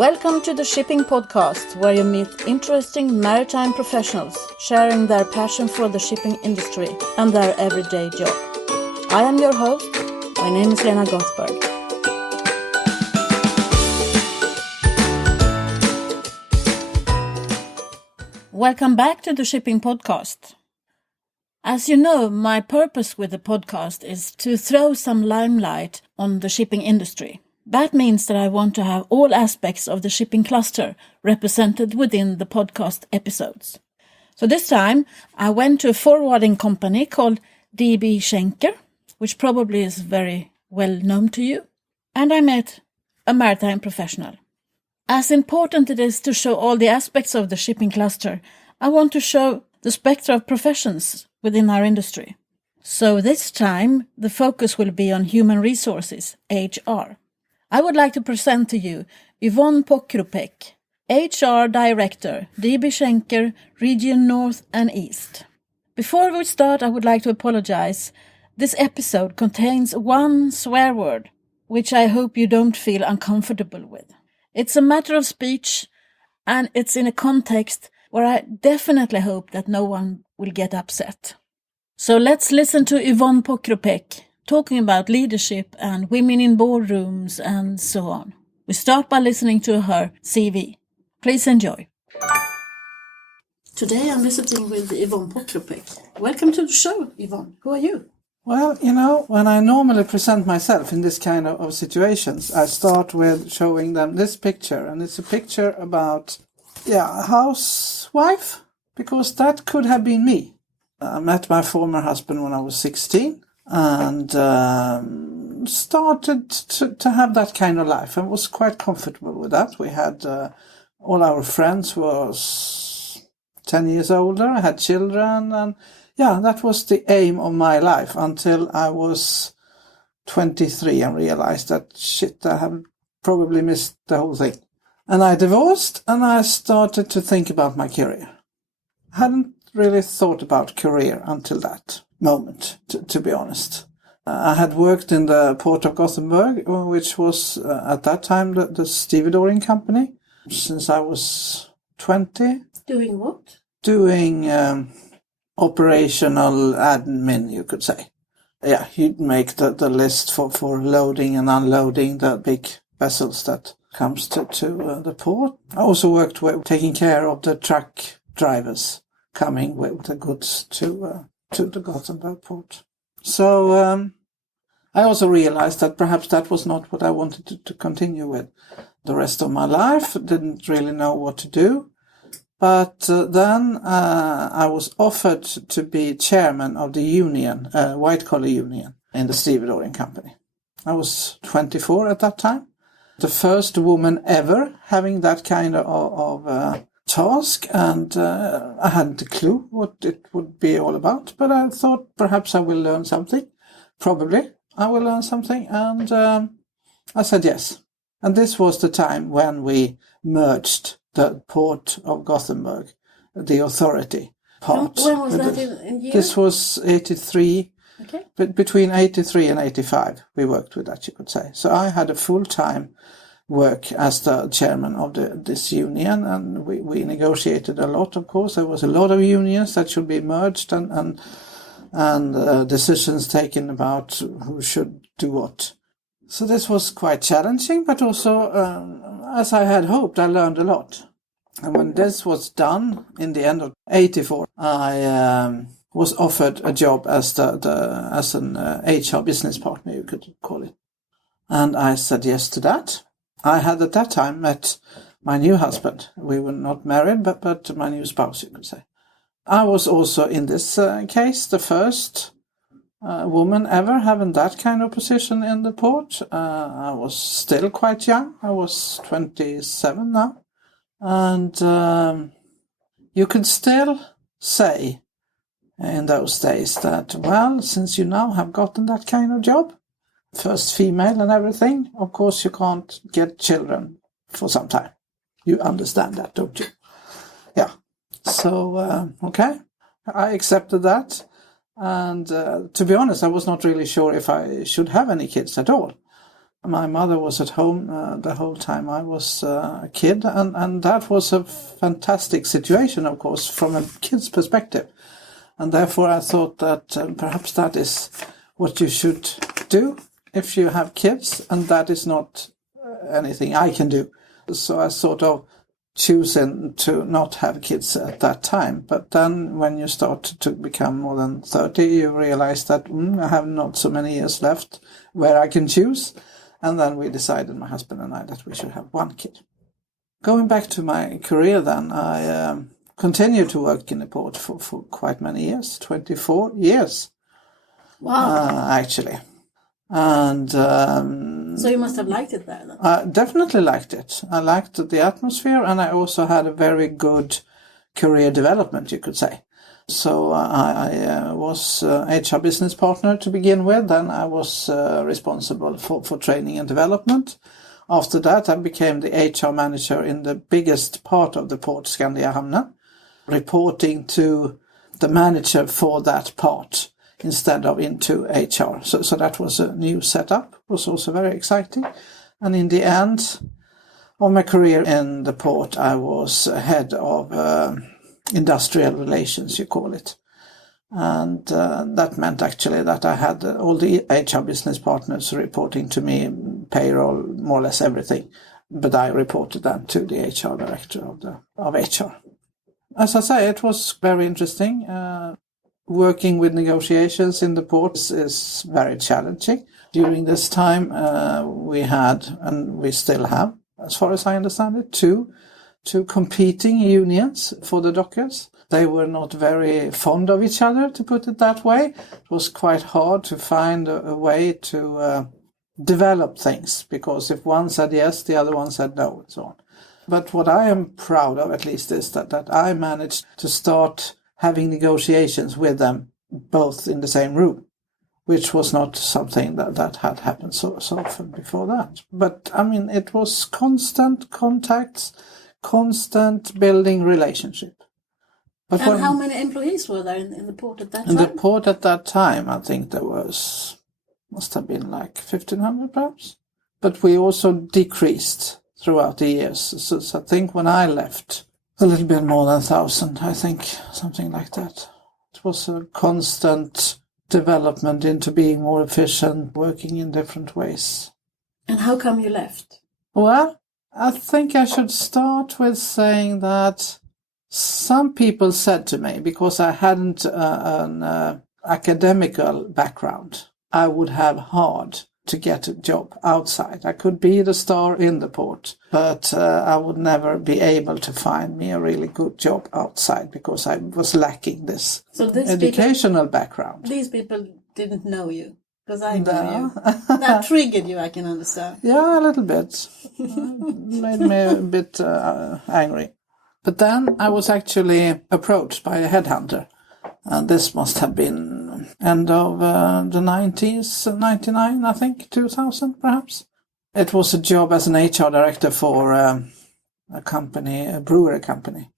Welcome to the Shipping Podcast, where you meet interesting maritime professionals sharing their passion for the shipping industry and their everyday job. I am your host. My name is Lena Gothberg. Welcome back to the Shipping Podcast. As you know, my purpose with the podcast is to throw some limelight on the shipping industry. That means that I want to have all aspects of the shipping cluster represented within the podcast episodes. So this time, I went to a forwarding company called DB Schenker, which probably is very well known to you, and I met a maritime professional. As important it is to show all the aspects of the shipping cluster, I want to show the spectrum of professions within our industry. So this time, the focus will be on human resources, HR. I would like to present to you Yvonne Pokropek, HR Director, DB Schenker, Region North and East. Before we start, I would like to apologize. This episode contains one swear word, which I hope you don't feel uncomfortable with. It's a matter of speech, and it's in a context where I definitely hope that no one will get upset. So let's listen to Yvonne Pokropek talking about leadership and women in boardrooms and so on. We start by listening to her CV. Please enjoy. Today I'm visiting with Yvonne Pokropek. Welcome to the show, Yvonne. Who are you? Well, when I normally present myself in this kind of situations, I start with showing them this picture. And it's a picture about, a housewife, because that could have been me. I met my former husband when I was 16. And started to have that kind of life and was quite comfortable with that. We had all our friends was 10 years older. I had children, and that was the aim of my life until I was 23 and realized that I have probably missed the whole thing. And I divorced and I started to think about my career. I hadn't really thought about career until that moment, to be honest. I had worked in the Port of Gothenburg, which was at that time the stevedoring company, since I was 20. Doing what? Doing operational admin, you could say. Yeah, you'd make the list for loading and unloading the big vessels that comes to the port. I also worked with taking care of the truck drivers coming with the goods to the Gothenburg port. So I also realized that perhaps that was not what I wanted to continue with the rest of my life. Didn't really know what to do. But then I was offered to be chairman of the union, white-collar union, in the stevedoring company. I was 24 at that time. The first woman ever having that kind of task, and I hadn't a clue what it would be all about, but I thought perhaps I will learn something. Probably I will learn something, and I said yes. And this was the time when we merged the Port of Gothenburg, the authority part. When was that in year? This was 83. Okay. But between 83 and 85 we worked with that, you could say. So I had a full-time work as the chairman of this union, and we negotiated a lot, of course. There was a lot of unions that should be merged and decisions taken about who should do what. So this was quite challenging, but also, as I had hoped, I learned a lot. And when this was done in the end of 84, I was offered a job as an HR business partner, you could call it. And I said yes to that. I had at that time met my new husband. We were not married, but my new spouse, you could say. I was also, in this case, the first woman ever having that kind of position in the port. I was still quite young. I was 27 now. And you could still say in those days that, well, since you now have gotten that kind of job, first female and everything, of course you can't get children for some time. You understand that, don't you? Yeah. So, okay, I accepted that. And to be honest, I was not really sure if I should have any kids at all. My mother was at home the whole time I was a kid, and that was a fantastic situation, of course, from a kid's perspective. And therefore I thought that perhaps that is what you should do if you have kids, and that is not anything I can do. So I sort of choosing to not have kids at that time. But then when you start to become more than 30, you realize that I have not so many years left where I can choose. And then we decided, my husband and I, that we should have one kid. Going back to my career then, I continued to work in the port for quite many years, 24 years. Wow. Actually. And so you must have liked it there then? I definitely liked it. I liked the atmosphere, and I also had a very good career development, you could say. So I was HR business partner to begin with. Then I was responsible for training and development. After that, I became the HR manager in the biggest part of the port, Skandiahamnen, reporting to the manager for that part instead of into HR. So that was a new setup, was also very exciting. And in the end of my career in the port, I was head of industrial relations, you call it. And that meant actually that I had all the HR business partners reporting to me, payroll, more or less everything. But I reported then to the HR director of HR. As I say, it was very interesting. Working with negotiations in the ports is very challenging. During this time, we had, and we still have, as far as I understand it, two competing unions for the dockers. They were not very fond of each other, to put it that way. It was quite hard to find a way to develop things, because if one said yes, the other one said no, and so on. But what I am proud of, at least, is that I managed to start having negotiations with them both in the same room, which was not something that had happened so often before that. But, I mean, it was constant contacts, constant building relationship. But and how many employees were there in the port at that time? In the port at that time, I think there must have been like 1,500 perhaps. But we also decreased throughout the years. So I think when I left, a little bit more than 1,000, I think, something like that. It was a constant development into being more efficient, working in different ways. And how come you left? Well, I think I should start with saying that some people said to me, because I hadn't an academical background, I would have hard to get a job outside. I could be the star in the port, but I would never be able to find me a really good job outside because I was lacking this educational background. These people didn't know you, because I know you. That triggered you, I can understand. Yeah, a little bit. Made me a bit angry. But then I was actually approached by a headhunter. And this must have been end of the 90s, 99, I think, 2000 perhaps. It was a job as an HR director for a company, a brewery company.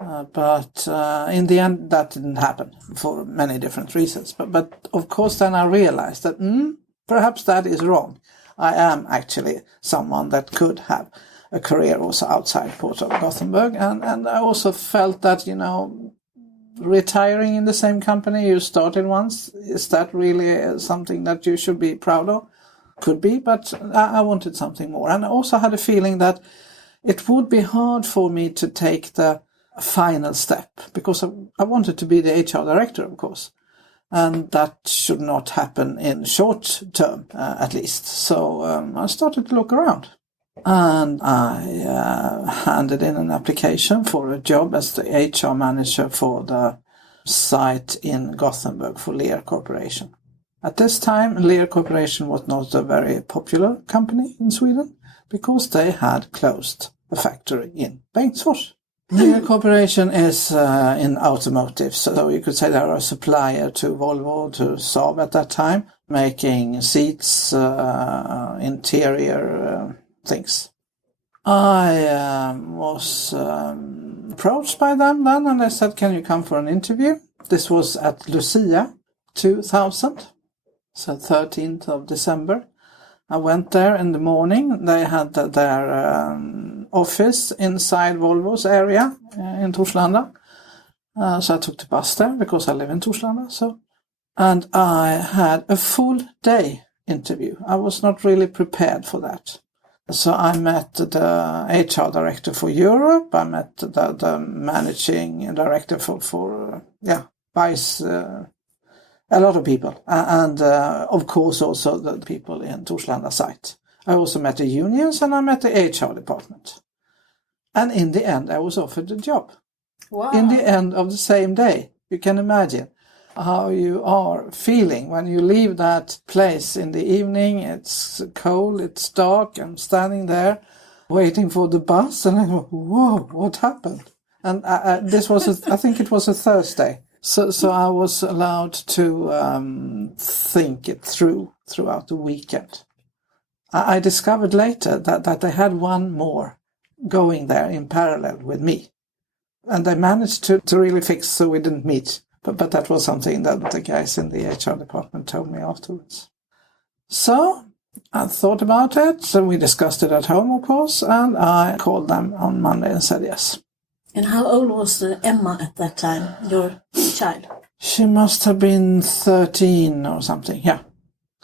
But in the end, that didn't happen for many different reasons. But of course, then I realized that perhaps that is wrong. I am actually someone that could have a career also outside Port of Gothenburg. And I also felt that, retiring in the same company you started once, is that really something that you should be proud of? Could be, but I wanted something more. And I also had a feeling that it would be hard for me to take the final step, because I wanted to be the HR director, of course. And that should not happen in short term, at least. So I started to look around. And I handed in an application for a job as the HR manager for the site in Gothenburg for LEAR Corporation. At this time, LEAR Corporation was not a very popular company in Sweden because they had closed a factory in Bengtsfors. LEAR Corporation is in automotive, so you could say they are a supplier to Volvo, to Saab at that time, making seats, interior things. I was approached by them then, and they said, can you come for an interview? This was at Lucia 2000, so 13th of December. I went there in the morning. They had their office inside Volvo's area in Torslanda. So I took the bus there because I live in Torslanda. And I had a full day interview. I was not really prepared for that. So I met the HR director for Europe. I met the managing director for vice, a lot of people. And of course also the people in Torslanda site. I also met the unions and I met the HR department. And in the end, I was offered the job. Wow. In the end of the same day. You can imagine how you are feeling when you leave that place in the evening. It's cold, it's dark. I'm standing there waiting for the bus and I go, whoa, what happened? And this was, I think it was a Thursday. So I was allowed to think it throughout the weekend. I discovered later that they had one more going there in parallel with me. And they managed to really fix so we didn't meet. But that was something that the guys in the HR department told me afterwards. So I thought about it. So we discussed it at home, of course. And I called them on Monday and said yes. And how old was Emma at that time, your child? She must have been 13 or something, yeah.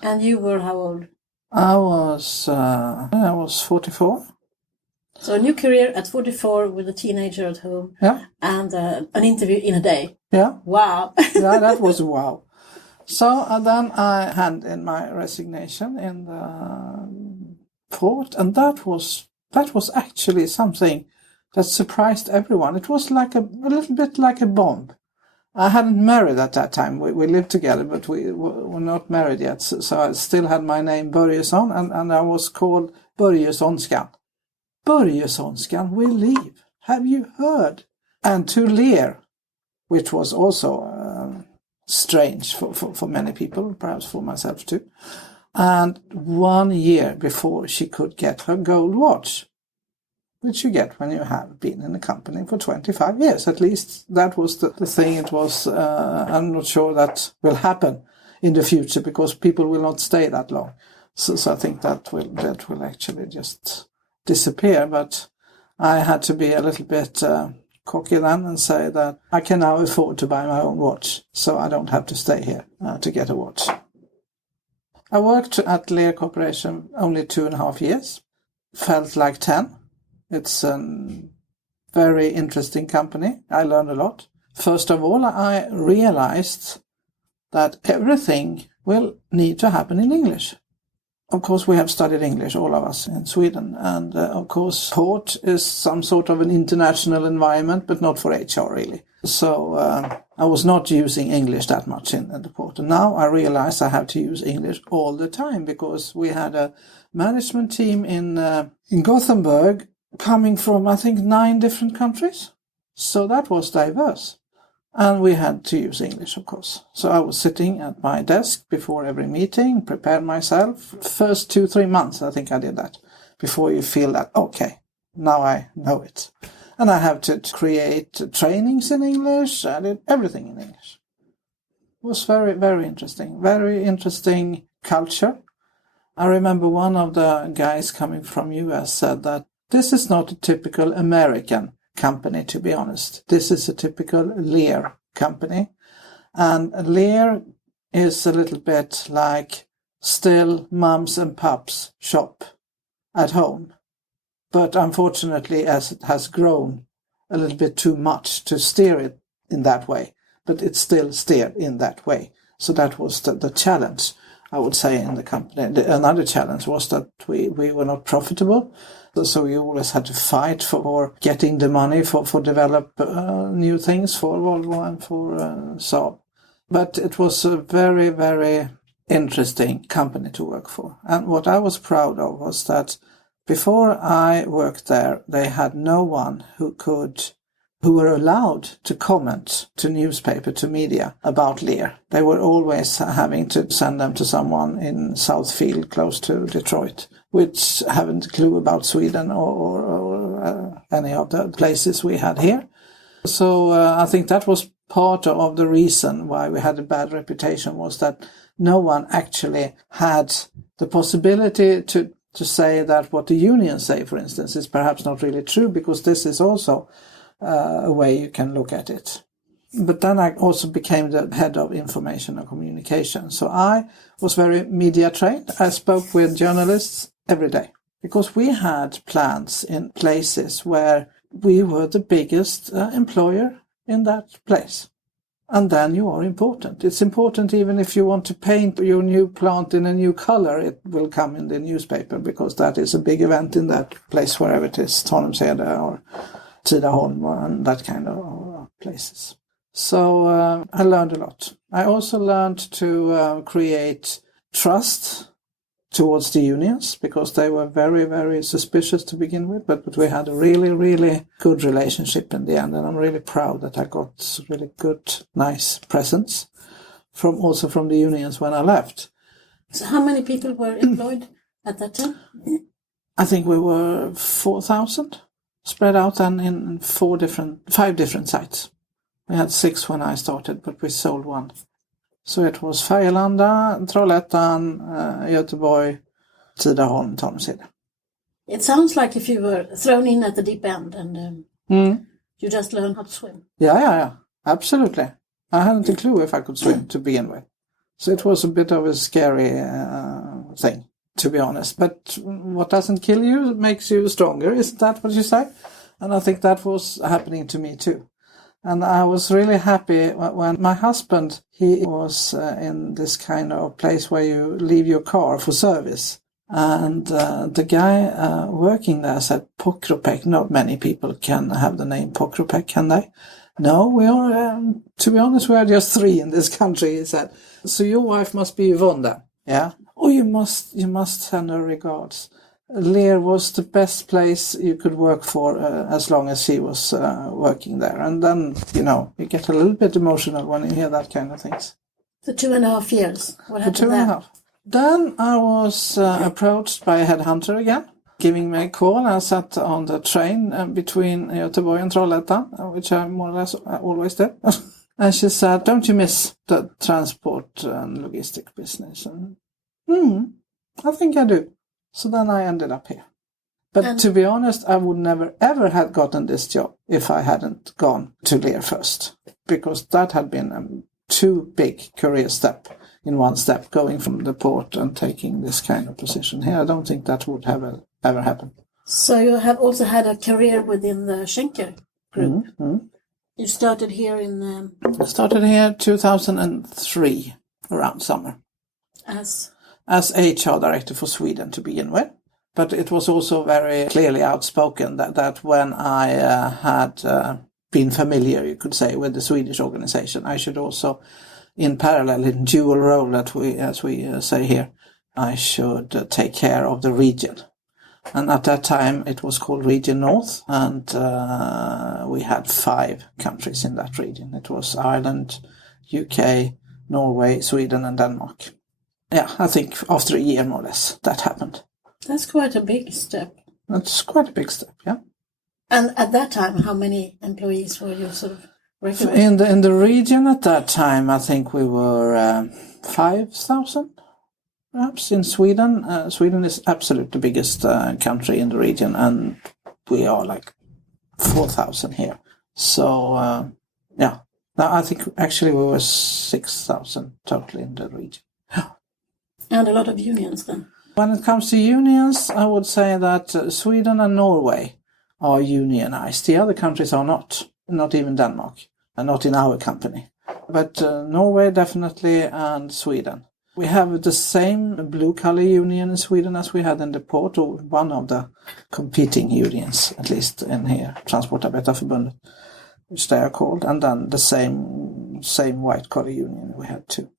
And you were how old? I was 44. So a new career at 44 with a teenager at home. Yeah. And an interview in a day. Yeah. Wow. Yeah, that was wow. So then I handed in my resignation in the port, and that was actually something that surprised everyone. It was like a little bit like a bomb. I hadn't married at that time. We lived together, but we were not married yet. So I still had my name Börjesson, and I was called Börjessonskan. Börjessonskan will leave. Have you heard? And to LEAR, which was also strange for many people, perhaps for myself too. And 1 year before she could get her gold watch, which you get when you have been in the company for 25 years. At least that was the thing. It was, I'm not sure that will happen in the future because people will not stay that long. So I think that will actually just disappear. But I had to be a little bit cocky then and say that I can now afford to buy my own watch, so I don't have to stay here to get a watch. I worked at LEAR Corporation only 2.5 years. Felt like 10. It's a very interesting company. I learned a lot. First of all, I realized that everything will need to happen in English. Of course, we have studied English, all of us in Sweden. And of course, port is some sort of an international environment, but not for HR really. So I was not using English that much in the port. And now I realize I have to use English all the time because we had a management team in Gothenburg coming from, I think, 9 different countries. So that was diverse. And we had to use English, of course. So I was sitting at my desk before every meeting, prepared myself. First 2-3 months, I think I did that, before you feel that, okay, now I know it. And I have to create trainings in English. I did everything in English. It was very, very interesting culture. I remember one of the guys coming from US said that this is not a typical American company, to be honest. This is a typical LEAR company. And LEAR is a little bit like still mums and pups shop at home. But unfortunately, as it has grown a little bit too much to steer it in that way, but it's still steered in that way. So that was the challenge, I would say, in the company. Another challenge was that we were not profitable. So we always had to fight for getting the money for develop new things for Volvo and for Saab. But it was a very, very interesting company to work for. And what I was proud of was that before I worked there, they had no one who were allowed to comment to newspaper, to media about LEAR. They were always having to send them to someone in Southfield, close to Detroit, which haven't a clue about Sweden or any of the places we had here. So I think that was part of the reason why we had a bad reputation, was that no one actually had The possibility to say that what the unions say, for instance, is perhaps not really true, because this is also a way you can look at it. But then I also became the head of information and communication. So I was very media trained. I spoke with journalists every day because we had plants in places where we were the biggest employer in that place. And then you are important. It's important even if you want to paint your new plant in a new color, it will come in the newspaper because that is a big event in that place, wherever it is, Tanumshede or Tidaholm and that kind of places. So I learned a lot. I also learned to create trust towards the unions because they were very, very suspicious to begin with, but we had a really, really good relationship in the end, and I'm really proud that I got really good, nice presents from the unions when I left. So how many people were employed at that time? I think we were 4,000 spread out then in 5 different sites. We had 6 when I started, but we sold 1. So it was Färgelanda, Trollhättan, Göteborg, Tidaholm, Tanumshede. It sounds like if you were thrown in at the deep end and you just learned how to swim. Yeah, absolutely. I hadn't a clue if I could swim to begin with. So it was a bit of a scary thing, to be honest. But what doesn't kill you makes you stronger, isn't that what you say? And I think that was happening to me too. And I was really happy when my husband, he was in this kind of place where you leave your car for service. And the guy working there said, Pokropek. Not many people can have the name Pokropek, can they? No, we are, to be honest, we are just 3 in this country, he said. So your wife must be Yvonne then? Yeah. Oh, you must send her regards. LEAR was the best place you could work for as long as she was working there. And then, you get a little bit emotional when you hear that kind of things. For 2.5 years. What happened for 2.5. Then I was approached by a headhunter again, giving me a call. I sat on the train between Göteborg and Trollhättan, which I more or less always did. And she said, don't you miss the transport and logistic business? And, I think I do. So then I ended up here. But to be honest, I would never ever have gotten this job if I hadn't gone to LEAR first. Because that had been a too big career step in one step, going from the port and taking this kind of position here. I don't think that would have ever happened. So you have also had a career within the Schenker group. Mm-hmm. You started here in... I started here 2003, around summer. As HR director for Sweden to begin with. But it was also very clearly outspoken that when I had been familiar, you could say, with the Swedish organization, I should also, in parallel, in dual role, as we say here, I should take care of the region. And at that time, it was called Region North, and we had 5 countries in that region. It was Ireland, UK, Norway, Sweden, and Denmark. Yeah, I think after a year, more or less, that happened. That's quite a big step. That's quite a big step, yeah. And at that time, how many employees were you sort of recognized? In the region at that time, I think we were 5,000, perhaps, in Sweden. Sweden is absolutely the biggest country in the region, and we are like 4,000 here. So, yeah. Now, I think actually we were 6,000 total in the region. And a lot of unions then? When it comes to unions, I would say that Sweden and Norway are unionized. The other countries are not even Denmark, and not in our company. But Norway definitely, and Sweden. We have the same blue-collar union in Sweden as we had in the port, or one of the competing unions, at least in here, Transportarbetarförbundet, which they are called, and then the same white-collar union we had too.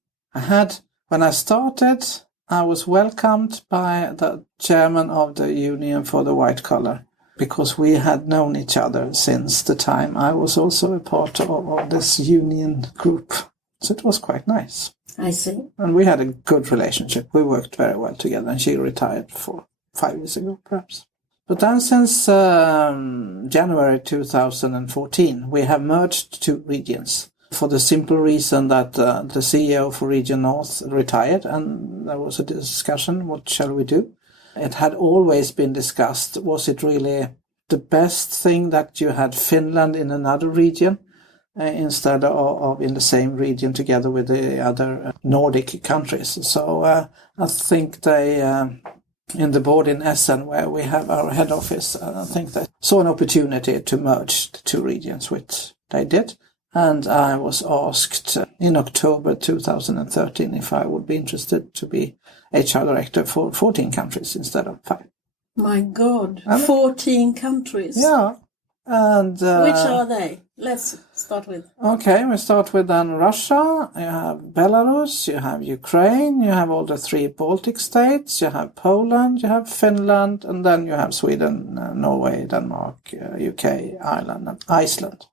When I started, I was welcomed by the chairman of the union for the white collar, because we had known each other since the time I was also a part of this union group. So it was quite nice. I see. And we had a good relationship. We worked very well together, and she retired 5 years ago, perhaps. But then since January 2014, we have merged 2 regions. for the simple reason that the CEO for Region North retired, and there was a discussion, what shall we do? It had always been discussed, was it really the best thing that you had Finland in another region instead of in the same region together with the other Nordic countries? So I think they, in the board in Essen, where we have our head office, I think they saw an opportunity to merge the two regions, which they did. And I was asked in October 2013 if I would be interested to be HR director for 14 countries instead of 5. My God, 14 countries. Yeah. And which are they? Let's start with. Okay, we start with then Russia, you have Belarus, you have Ukraine, you have all the 3 Baltic states, you have Poland, you have Finland, and then you have Sweden, Norway, Denmark, UK, Ireland, and Iceland.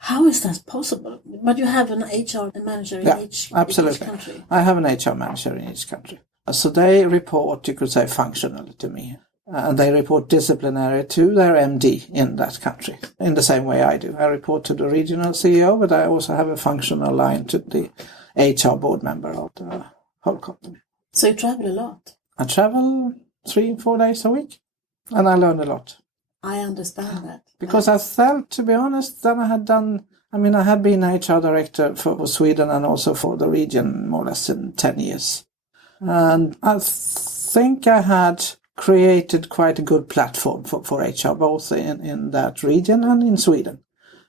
How is that possible? But you have an HR manager in each country. I have an HR manager in each country. So they report, you could say, functionally to me. And they report disciplinary to their MD in that country, in the same way I do. I report to the regional CEO, but I also have a functional line to the HR board member of the whole company. So you travel a lot? I travel 3-4 days a week, and I learn a lot. I understand that. Because I felt, to be honest, that I had been HR director for Sweden and also for the region more or less in 10 years. And I think I had created quite a good platform for HR, both in that region and in Sweden.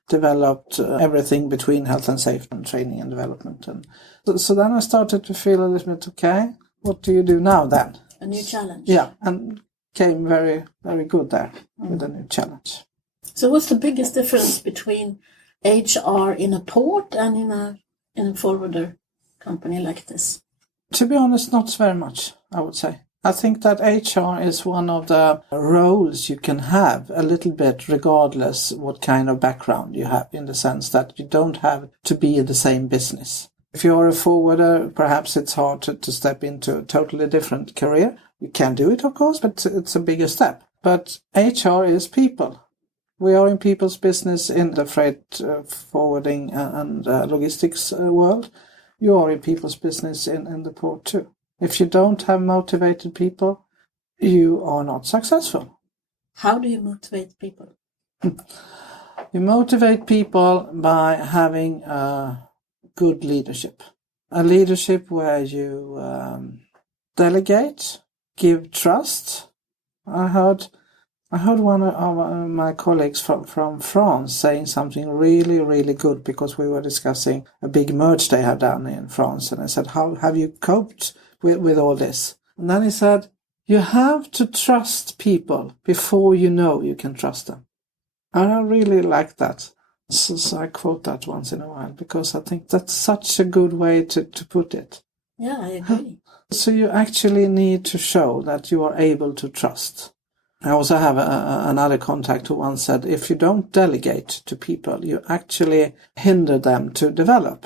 Developed everything between health and safety and training and development. And so then I started to feel a little bit, okay, what do you do now then? A new challenge. Yeah, and came very, very good there with a new challenge. So what's the biggest difference between HR in a port and in a forwarder company like this? To be honest, not very much, I would say. I think that HR is one of the roles you can have a little bit regardless what kind of background you have, in the sense that you don't have to be in the same business. If you're a forwarder, perhaps it's hard to step into a totally different career. You can do it, of course, but it's a bigger step. But HR is people. We are in people's business in the freight forwarding and logistics world. You are in people's business in the port too. If you don't have motivated people, you are not successful. How do you motivate people? You motivate people by having good leadership. A leadership where you delegate, give trust. I heard one of my colleagues from France saying something really, really good, because we were discussing a big merge they had done in France. And I said, how have you coped with all this? And then he said, you have to trust people before you know you can trust them. And I really like that. So I quote that once in a while, because I think that's such a good way to put it. Yeah, I agree. So you actually need to show that you are able to trust. I also have another contact who once said, if you don't delegate to people, you actually hinder them to develop.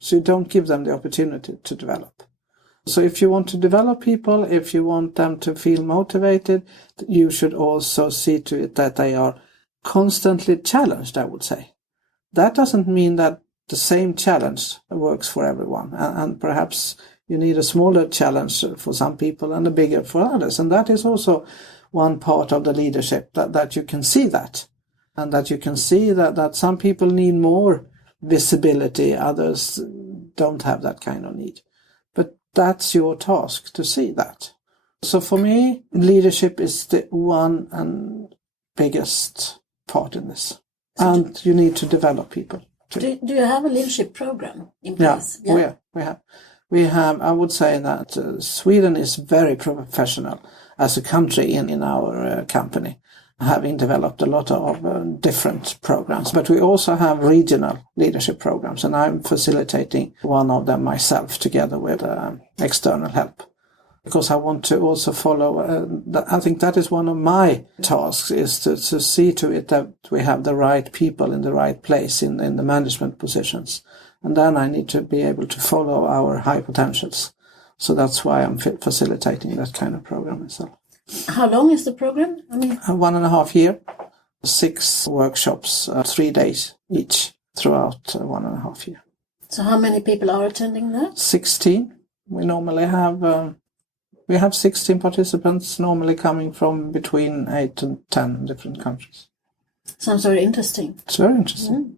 So you don't give them the opportunity to develop. So if you want to develop people, if you want them to feel motivated, you should also see to it that they are constantly challenged, I would say. That doesn't mean that the same challenge works for everyone. And perhaps you need a smaller challenge for some people and a bigger for others. And that is also one part of the leadership, that you can see that. And that you can see that some people need more visibility, others don't have that kind of need. But that's your task to see that. So for me, leadership is the one and biggest part in this. And you need to develop people too. Do you have a leadership program in place? Yeah, we have. I would say that Sweden is very professional as a country in our company, having developed a lot of different programs. But we also have regional leadership programs, and I'm facilitating one of them myself together with external help. Because I want to also follow, I think that is one of my tasks, is to see to it that we have the right people in the right place in the management positions. And then I need to be able to follow our high potentials. So that's why I'm facilitating that kind of program myself. How long is the program? 1.5 years, 6 workshops, 3 days each throughout 1.5 years. So how many people are attending that? 16. We normally have 16 participants, normally coming from between 8 and 10 different countries. Sounds very interesting. It's very interesting. Mm.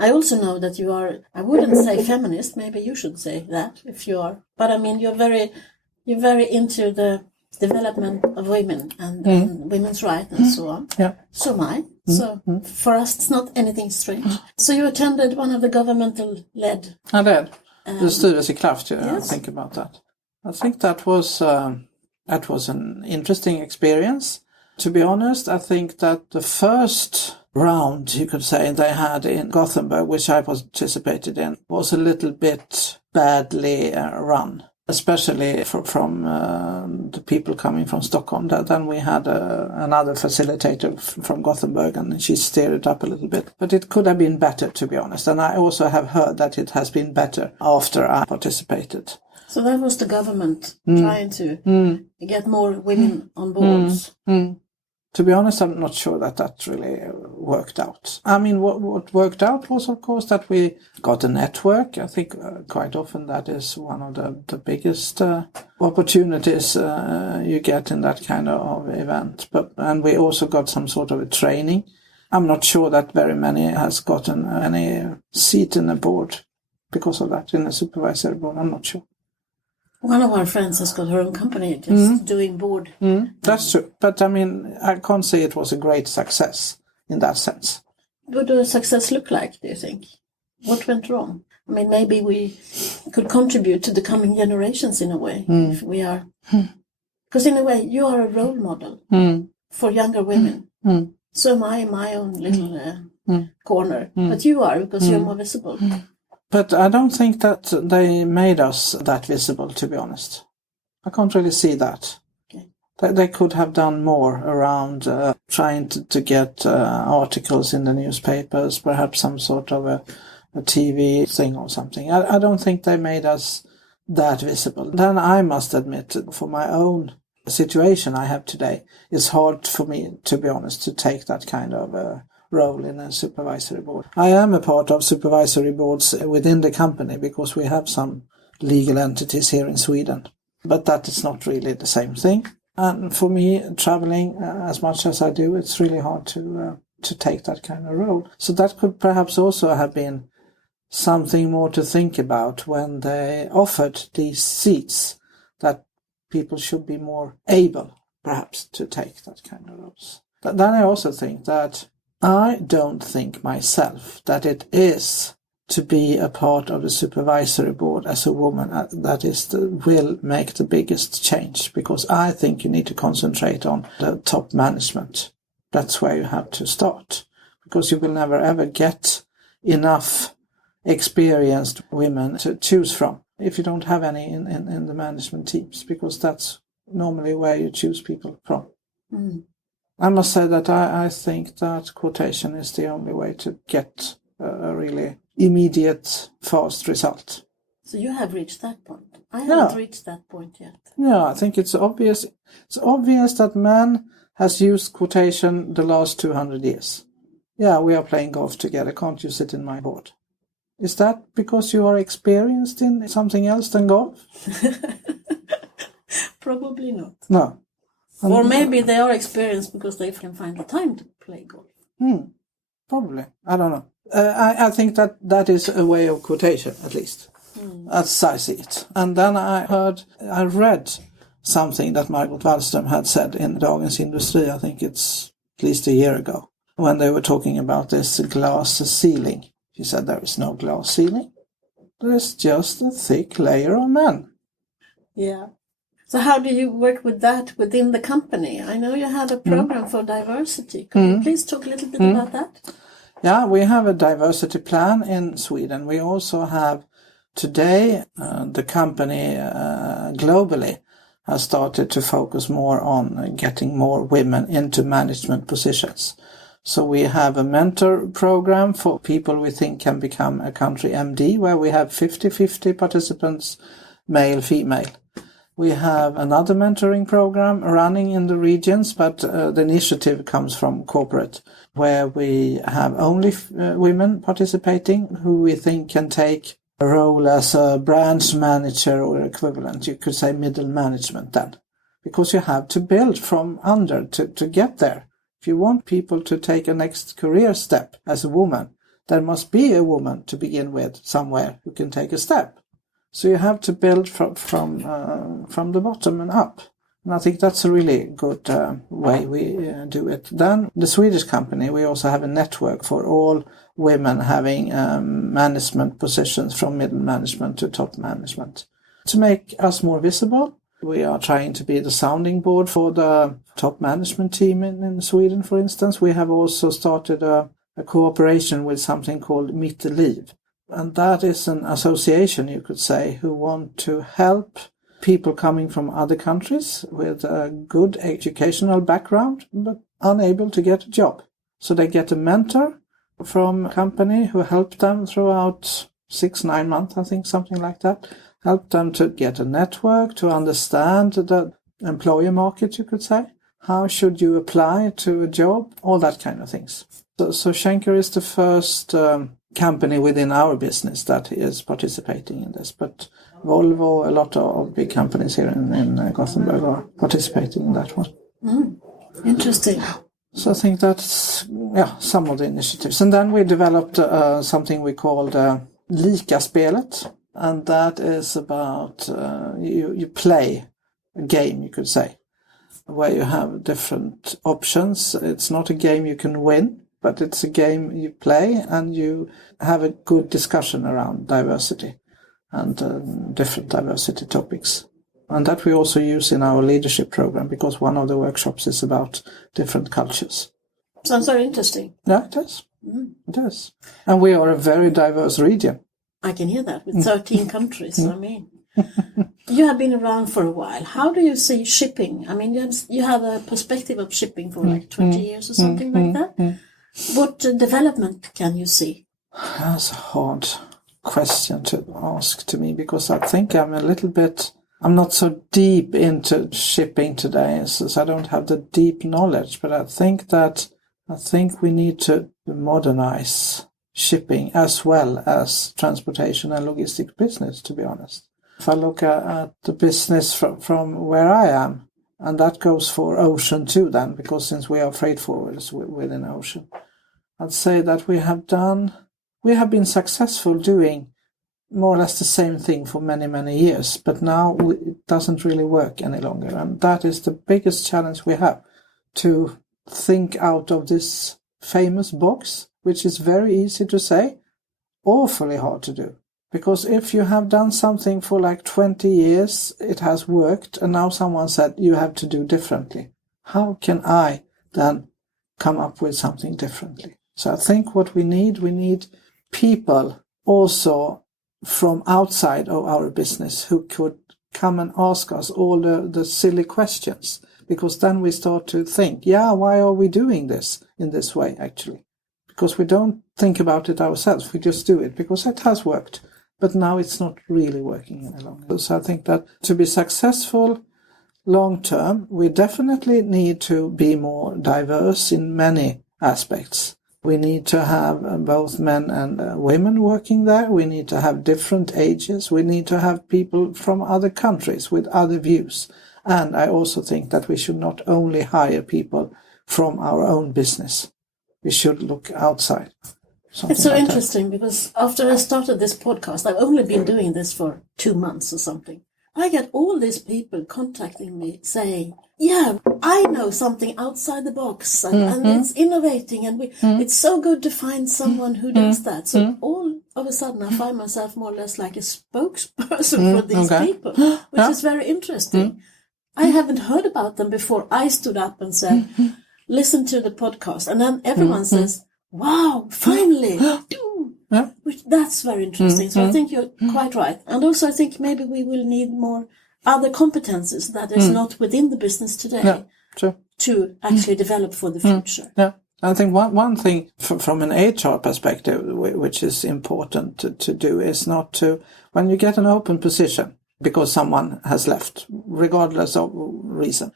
I also know that you are, I wouldn't say feminist, maybe you should say that if you are. But I mean, you're very into the development of women and women's rights and so on. Yeah. So am I. So for us, it's not anything strange. So you attended one of the governmental-led... I did. The Styrelse i Kraft, yes. Think about that. I think that was an interesting experience. To be honest, I think that the first round, you could say, they had in Gothenburg, which I participated in, was a little bit badly run, especially from the people coming from Stockholm. Then we had another facilitator from Gothenburg, and she steered it up a little bit. But it could have been better, to be honest. And I also have heard that it has been better after I participated. So that was the government trying to get more women on boards. To be honest, I'm not sure that really worked out. I mean, what worked out was, of course, that we got a network. I think quite often that is one of the biggest opportunities you get in that kind of event. And we also got some sort of a training. I'm not sure that very many has gotten any seat in the board because of that, in the supervisory board. I'm not sure. One of our friends has got her own company just doing board. That's true. But I mean, I can't say it was a great success in that sense. What does success look like, do you think? What went wrong? I mean, maybe we could contribute to the coming generations in a way. If we are... Because in a way, you are a role model for younger women. So am I in my own little corner. But you are, because you're more visible. But I don't think that they made us that visible, to be honest. I can't really see that. Okay. They could have done more around trying to get articles in the newspapers, perhaps some sort of a TV thing or something. I don't think they made us that visible. Then I must admit, for my own situation I have today, it's hard for me, to be honest, to take that kind of role in a supervisory board. I am a part of supervisory boards within the company because we have some legal entities here in Sweden. But that is not really the same thing. And for me, traveling as much as I do, it's really hard to take that kind of role. So that could perhaps also have been something more to think about when they offered these seats, that people should be more able, perhaps, to take that kind of roles. But then I also think that I don't think myself that it is to be a part of the supervisory board as a woman that will make the biggest change, because I think you need to concentrate on the top management. That's where you have to start, because you will never ever get enough experienced women to choose from if you don't have any in the management teams, because that's normally where you choose people from. I must say that I think that quotation is the only way to get a really immediate, fast result. So you have reached that point. I haven't reached that point yet. Yeah, I think it's obvious. It's obvious that man has used quotation the last 200 years. Yeah, we are playing golf together. Can't you sit in my board? Is that because you are experienced in something else than golf? Probably not. No. Or maybe they are experienced because they can find the time to play golf. Probably. I don't know. I think that is a way of quotation, at least, as I see it. And then I read something that Margot Wallström had said in Dagens Industri, I think it's at least a year ago, when they were talking about this glass ceiling. She said there is no glass ceiling. There's just a thick layer of men. Yeah. So how do you work with that within the company? I know you have a program for diversity. Could you please talk a little bit about that? Yeah, we have a diversity plan in Sweden. We also have today the company globally has started to focus more on getting more women into management positions. So we have a mentor program for people we think can become a country MD, where we have 50-50 participants, male, female. We have another mentoring program running in the regions, but the initiative comes from corporate, where we have only women participating who we think can take a role as a branch manager or equivalent. You could say middle management then, because you have to build from under to get there. If you want people to take a next career step as a woman, there must be a woman to begin with somewhere who can take a step. So you have to build from the bottom and up. And I think that's a really good way we do it. Then the Swedish company, we also have a network for all women having management positions from middle management to top management. To make us more visible, we are trying to be the sounding board for the top management team in Sweden, for instance. We have also started a cooperation with something called Mitt i Liv. And that is an association, you could say, who want to help people coming from other countries with a good educational background, but unable to get a job. So they get a mentor from a company who helped them throughout 6-9 months, I think, something like that. Help them to get a network, to understand the employer market, you could say. How should you apply to a job? All that kind of things. So Schenker is the first company within our business that is participating in this. But Volvo, a lot of big companies here in Gothenburg are participating in that one. Interesting. So I think that's some of the initiatives. And then we developed something we called Lika-spelet. And that is about you play a game, you could say, where you have different options. It's not a game you can win, but it's a game you play and you have a good discussion around diversity and different diversity topics. And that we also use in our leadership program, because one of the workshops is about different cultures. Sounds very interesting. Yeah, it is. It is. And we are a very diverse region. I can hear that, with 13 countries. I mean, you have been around for a while. How do you see shipping? I mean, you have a perspective of shipping for like 20 years or something like that. What development can you see? That's a hard question to ask to me, because I think I'm not so deep into shipping today, so I don't have the deep knowledge, but I think we need to modernize shipping as well as transportation and logistics business, to be honest. If I look at the business from where I am, and that goes for ocean too then, because since we are freight forwarders within ocean, I'd say that we have been successful doing more or less the same thing for many, many years, but now it doesn't really work any longer. And that is the biggest challenge we have, to think out of this famous box, which is very easy to say, awfully hard to do. Because if you have done something for like 20 years, it has worked, and now someone said you have to do differently. How can I then come up with something differently? So I think what we need people also from outside of our business who could come and ask us all the silly questions, because then we start to think, why are we doing this in this way actually? Because we don't think about it ourselves, we just do it because it has worked, but now it's not really working any longer. So I think that to be successful long term, we definitely need to be more diverse in many aspects. We need to have both men and women working there. We need to have different ages. We need to have people from other countries with other views. And I also think that we should not only hire people from our own business. We should look outside. It's so interesting because after I started this podcast, I've only been doing this for 2 months or something. I get all these people contacting me saying, I know something outside the box and it's innovating and it's so good to find someone who does that. So all of a sudden I find myself more or less like a spokesperson for these people, which is very interesting. I haven't heard about them before. I stood up and said, listen to the podcast. And then everyone says, wow, finally. That's very interesting. So I think you're quite right. And also I think maybe we will need more other competences that is not within the business today to actually develop for the future. I think one thing from an HR perspective, which is important to do, is not to, when you get an open position, because someone has left, regardless of reason,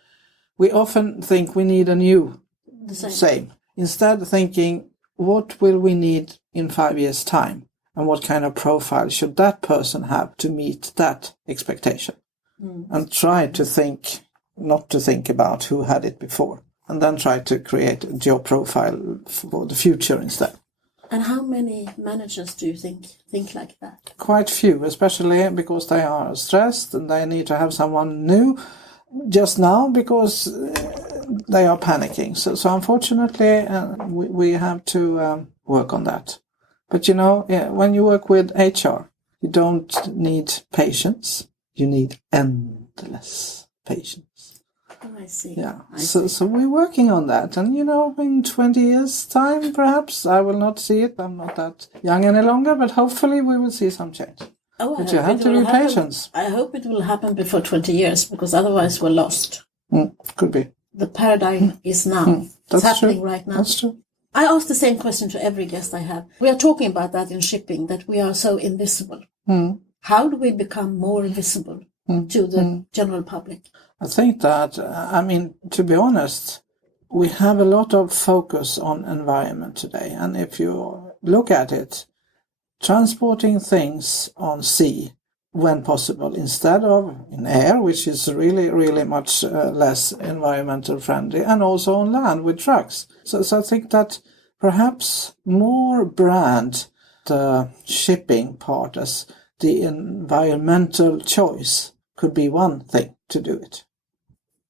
we often think we need a new same. Instead of thinking, what will we need in 5 years' time? and what kind of profile should that person have to meet that expectation. And try to think, not to think about who had it before, and then try to create a job profile for the future instead. And how many managers do you think like that? Quite few, especially because they are stressed and they need to have someone new just now because they are panicking. So unfortunately, we have to work on that. But when you work with HR, you don't need patience. You need endless patience. Oh, I see. Yeah. So we're working on that. And, in 20 years' time, perhaps, I will not see it. I'm not that young any longer, but hopefully we will see some change. Oh, but you have to be patient. I hope it will happen before 20 years, because otherwise we're lost. Could be. The paradigm is now. It's happening right now. That's true. I ask the same question to every guest I have. We are talking about that in shipping, that we are so invisible. How do we become more visible to the general public? I think that, to be honest, we have a lot of focus on environment today. And if you look at it, transporting things on sea when possible instead of in air, which is really, really much less environmental friendly, and also on land with trucks. So I think that perhaps more brand the shipping part as the environmental choice could be one thing to do it.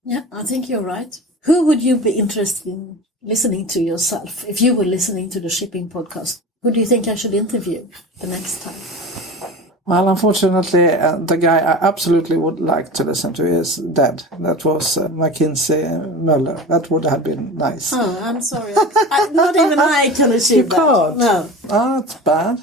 Yeah, I think you're right. Who would you be interested in listening to yourself if you were listening to the shipping podcast? Who do you think I should interview the next time? Well, unfortunately, the guy I absolutely would like to listen to is dead. That was Mackenzie Möller. That would have been nice. Oh, I'm sorry. Not even I can achieve that. You can't? No. Oh, that's bad.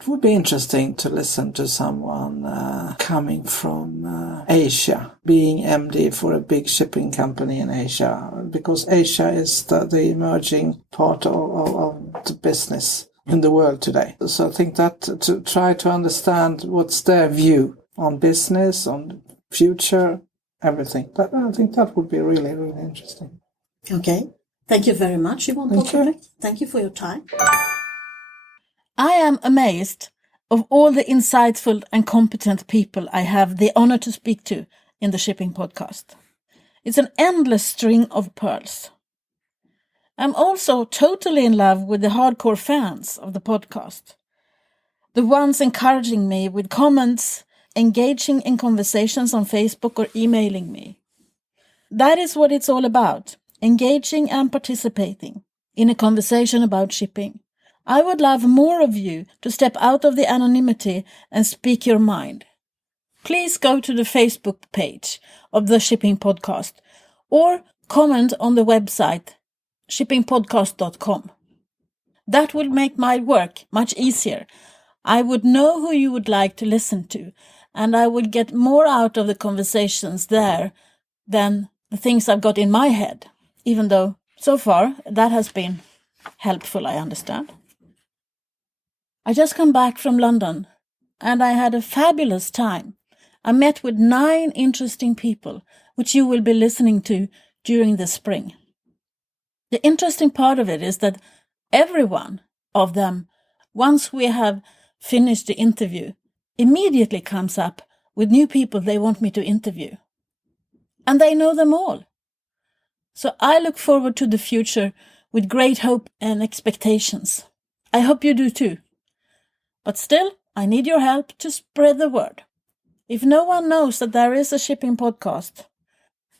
It would be interesting to listen to someone coming from Asia, being MD for a big shipping company in Asia, because Asia is the emerging part of the business in the world today. So I think that to try to understand what's their view on business, on future, everything. I think that would be really, really interesting. Okay. Thank you very much, Yvonne Pokropek. Thank you for your time. I am amazed of all the insightful and competent people I have the honor to speak to in the Shipping Podcast. It's an endless string of pearls. I'm also totally in love with the hardcore fans of the podcast. The ones encouraging me with comments, engaging in conversations on Facebook or emailing me. That is what it's all about, engaging and participating in a conversation about shipping. I would love more of you to step out of the anonymity and speak your mind. Please go to the Facebook page of the Shipping Podcast or comment on the website shippingpodcast.com. That would make my work much easier. I would know who you would like to listen to, and I would get more out of the conversations there than the things I've got in my head, even though so far that has been helpful, I understand. I just come back from London, and I had a fabulous time. I met with 9 interesting people, which you will be listening to during the spring. The interesting part of it is that every one of them, once we have finished the interview, immediately comes up with new people they want me to interview. And they know them all. So I look forward to the future with great hope and expectations. I hope you do too. But still, I need your help to spread the word. If no one knows that there is a shipping podcast,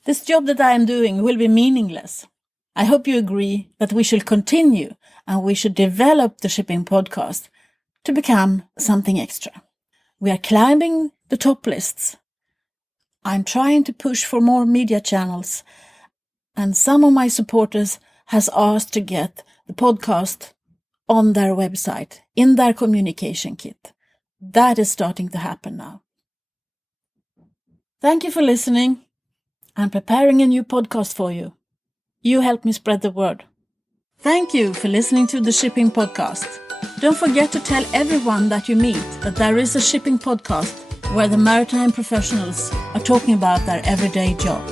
this job that I am doing will be meaningless. I hope you agree that we should continue and we should develop the shipping podcast to become something extra. We are climbing the top lists. I'm trying to push for more media channels, and some of my supporters has asked to get the podcast on their website, in their communication kit. That is starting to happen now. Thank you for listening. I'm preparing a new podcast for you. You help me spread the word. Thank you for listening to the Shipping Podcast. Don't forget to tell everyone that you meet that there is a shipping podcast where the maritime professionals are talking about their everyday job.